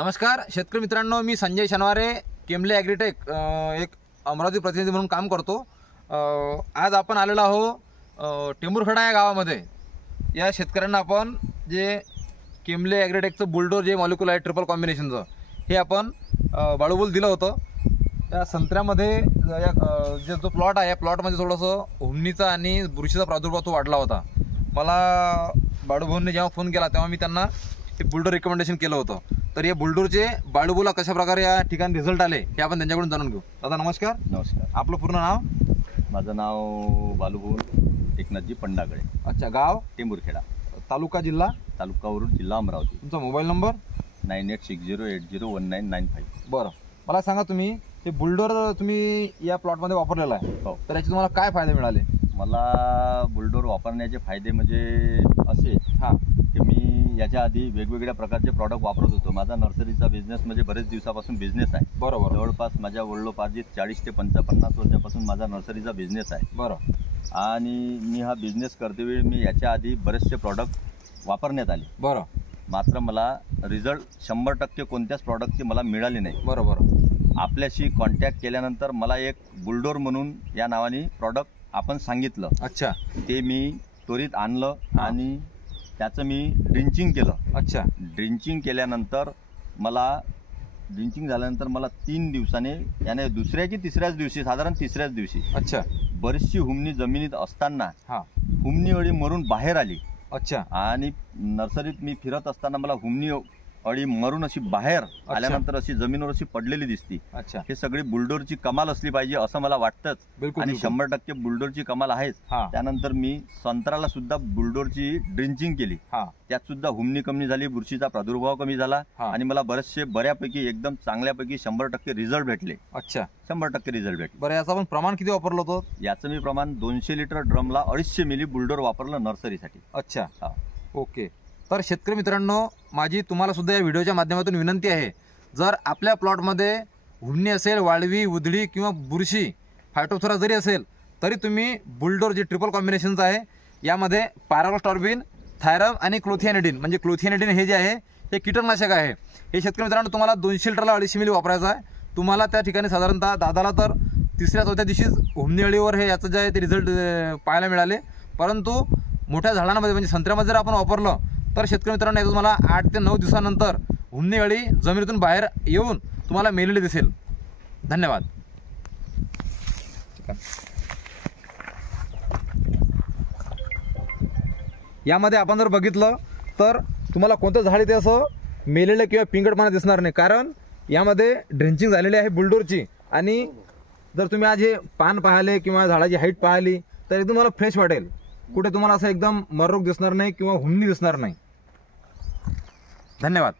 नमस्कार शेतकरी मित्रांनो, मी संजय शनवारे, केमले ॲग्रीटेक एक अमरावती प्रतिनिधी म्हणून काम करतो। आज आपण आलेलो आहो टेंभुरखेडा या गावामध्ये। या शेतकऱ्यांना आपण जे केमले ॲग्रीटेकचं बुलडोर जे मॉलिक्युल आहे ट्रिपल कॉम्बिनेशनचं, हे आपण बाळूबोल दिलं होतं। त्या संत्र्यामध्ये जो प्लॉट आहे या प्लॉटमध्ये थोडंसं हुमणीचा आणि बुरशीचा प्रादुर्भाव तो वाढला होता। मला बाळूभाऊंनी जेव्हा फोन केला तेव्हा मी त्यांना हे बुलडोर रिकमेंडेशन केलं होतं। तर या बुलडोरचे बाळूबोला कशा प्रकारे या ठिकाणी रिझल्ट आले हे आपण त्यांच्याकडून जाणून घेऊ। दादा नमस्कार। नमस्कार। आपलं पूर्ण नाव? माझं नाव बाळूभाऊ एकनाथजी पंडागळे। अच्छा, गाव? टेंभुरखेडा, तालुका जिल्हा? तालुका वरुड, जिल्हा अमरावती। तुमचा मोबाईल नंबर? 9860801995। बरं, मला सांगा तुम्ही हे बुलडोर तुम्ही या प्लॉटमध्ये वापरलेला आहे, हो, तर याचे तुम्हाला काय फायदे मिळाले? मला बुलडोर वापरण्याचे फायदे म्हणजे असे की मी याच्या आधी वेगवेगळ्या प्रकारचे प्रॉडक्ट वापरत होतो। माझा नर्सरीचा बिझनेस म्हणजे बरेच दिवसापासून बिझनेस आहे। बरोबर। जवळपास माझ्या वडिलोपार्जित 40 ते 50 वर्षापासून माझा नर्सरीचा बिझनेस आहे। बरं। आणि मी हा बिझनेस करतेवेळी मी याच्या आधी बरेचसे प्रॉडक्ट वापरण्यात आले। बरं। मात्र मला रिझल्ट 100% कोणत्याच प्रॉडक्टचे मला मिळाले नाही। बरोबर। आपल्याशी कॉन्टॅक्ट केल्यानंतर मला एक बुलडोर म्हणून या नावाने प्रॉडक्ट आपण सांगितलं। अच्छा। ते मी त्वरित आणलं आणि त्याचं मी ड्रिंचिंग केलं। अच्छा। ड्रिंचिंग केल्यानंतर मला 3 दिवसाने, याने दुसऱ्या की तिसऱ्याच दिवशी, साधारण तिसऱ्याच दिवशी, अच्छा, बरीचशी हुमणी जमिनीत असताना हुमणी अळी मरून बाहेर आली। अच्छा। आणि नर्सरीत मी फिरत असताना मला हुमणी अळी मरून अशी बाहेर आल्यानंतर अशी जमिनीवर अशी पडलेली दिसती। अच्छा। हे सगळी बुलडोरची कमाल असली पाहिजे असं मला वाटतंच, आणि 100% बुलडोरची कमाल आहेच। त्यानंतर मी संत्र्याला सुद्धा बुलडोरची ड्रिंचिंग केली। त्यात सुद्धा हुमणी कमी झाली, बुरशीचा प्रादुर्भाव कमी झाला आणि मला बऱ्यापैकी एकदम चांगल्यापैकी 100% रिझल्ट भेटले। अच्छा, 100% रिझल्ट भेटले। बरं, याचं आपण प्रमाण किती वापरलं होतं? याचं मी प्रमाण 200 लिटर ड्रमला 250 मिली बुलडोर वापरलं नर्सरीसाठी। अच्छा, ओके। तर शेतकरी मित्रांनो, माझी तुम्हाला सुद्धा या व्हिडिओच्या माध्यमातून विनंती आहे, जर आपल्या प्लॉटमध्ये हुमणी असेल, वाळवी, उधळी किंवा बुरशी, फायटोथोरा जरी असेल, तरी तुम्ही बुलडोर जे ट्रिपल कॉम्बिनेशनचं आहे यामध्ये पायरोस्टॉर्बिन, थायरम आणि क्लोथियानिडिन, म्हणजे क्लोथियानिडिन हे जे आहे हे कीटकनाशक आहे। हे शेतकरी मित्रांनो तुम्हाला 200 लिटरला 250 मिली वापरायचं आहे। तुम्हाला त्या ठिकाणी साधारणतः दादाला तर 3-4 दिवशीच हुमणी अळीवर हे याचं जे आहे ते रिझल्ट पाहायला मिळाले। परंतु मोठ्या झाडांमध्ये म्हणजे संत्र्यामध्ये जर आपण वापरलं तर शेतकरी मित्रांनो याचं तुम्हाला 8 ते 9 दिवसानंतर हुमणी अळी जमिनीतून बाहेर येऊन तुम्हाला मेलेली दिसेल। धन्यवाद। यामध्ये आपण जर बघितलं तर तुम्हाला कोणतं झाड इथे असं मेलेलं किंवा पिंगटपणा दिसणार नाही, कारण यामध्ये ड्रिंचिंग झालेली आहे बुलडोरची। आणि जर तुम्ही आज हे पान पाहिले किंवा झाडाची हाईट पाहिली तर एकदम तुम्हाला फ्रेश वाटेल, कुठे तुम्हाला असं एकदम मररोग दिसणार नाही किंवा हुमणी दिसणार नाही। धन्यवाद।